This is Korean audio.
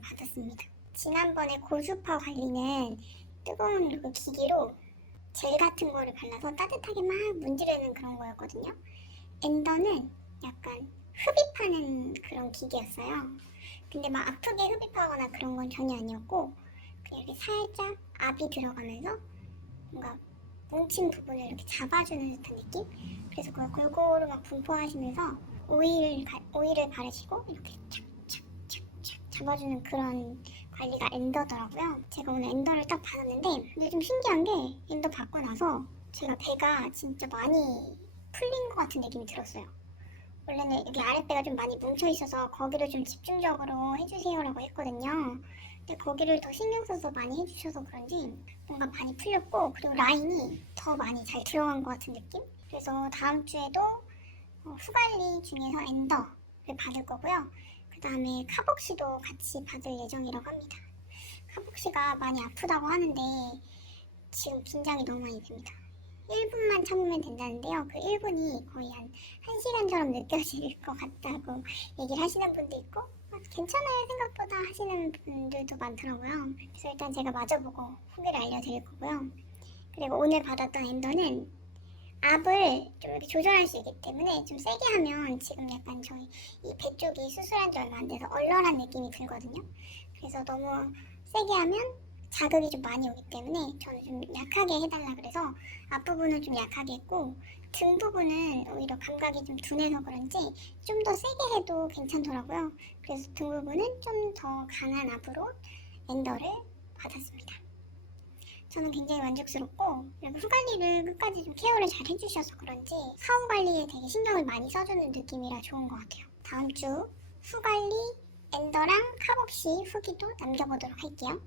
받았습니다. 지난번에 고주파 관리는 뜨거운 그 기기로 젤 같은 거를 발라서 따뜻하게 막 문지르는 그런 거였거든요. 엔더는 약간 흡입하는 그런 기계였어요. 근데 막 아프게 흡입하거나 그런 건 전혀 아니었고 그냥 이렇게 살짝 압이 들어가면서 뭔가 뭉친 부분을 이렇게 잡아주는 듯한 느낌? 그래서 그걸 골고루 막 분포하시면서 오일, 가- 오일을 바르시고 이렇게 착착착착 잡아주는 그런 관리가 엔더더라고요. 제가 오늘 엔더를 딱 받았는데 근데 좀 신기한 게 엔더 받고 나서 제가 배가 진짜 많이 풀린 것 같은 느낌이 들었어요. 원래는 여기 아랫배가 좀 많이 뭉쳐 있어서 거기를 좀 집중적으로 해주세요라고 했거든요. 근데 거기를 더 신경 써서 많이 해주셔서 그런지 뭔가 많이 풀렸고 그리고 라인이 더 많이 잘 들어간 것 같은 느낌? 그래서 다음 주에도 어, 후관리 중에서 엔더를 받을 거고요. 그 다음에 카복시도 같이 받을 예정이라고 합니다. 카복시가 많이 아프다고 하는데 지금 긴장이 너무 많이 됩니다. 1분만 참으면 된다는데요. 그 1분이 거의 한 1시간처럼 느껴질 것 같다고 얘기를 하시는 분도 있고 아, 괜찮아요 생각보다 하시는 분들도 많더라고요. 그래서 일단 제가 맞아보고 후기를 알려드릴 거고요. 그리고 오늘 받았던 엔더는 압을 좀 이렇게 조절할 수 있기 때문에 좀 세게 하면 지금 약간 저희 이 배 쪽이 수술한 지 얼마 안 돼서 얼얼한 느낌이 들거든요. 그래서 너무 세게 하면 자극이 좀 많이 오기 때문에 저는 좀 약하게 해달라 그래서 앞부분은 좀 약하게 했고 등 부분은 오히려 감각이 좀 둔해서 그런지 좀 더 세게 해도 괜찮더라고요. 그래서 등 부분은 좀 더 강한 압으로 엔더를 받았습니다. 저는 굉장히 만족스럽고 그리고 후 관리를 끝까지 좀 케어를 잘 해주셔서 그런지 사후 관리에 되게 신경을 많이 써주는 느낌이라 좋은 것 같아요. 다음 주 후 관리 엔더랑 카복시 후기도 남겨보도록 할게요.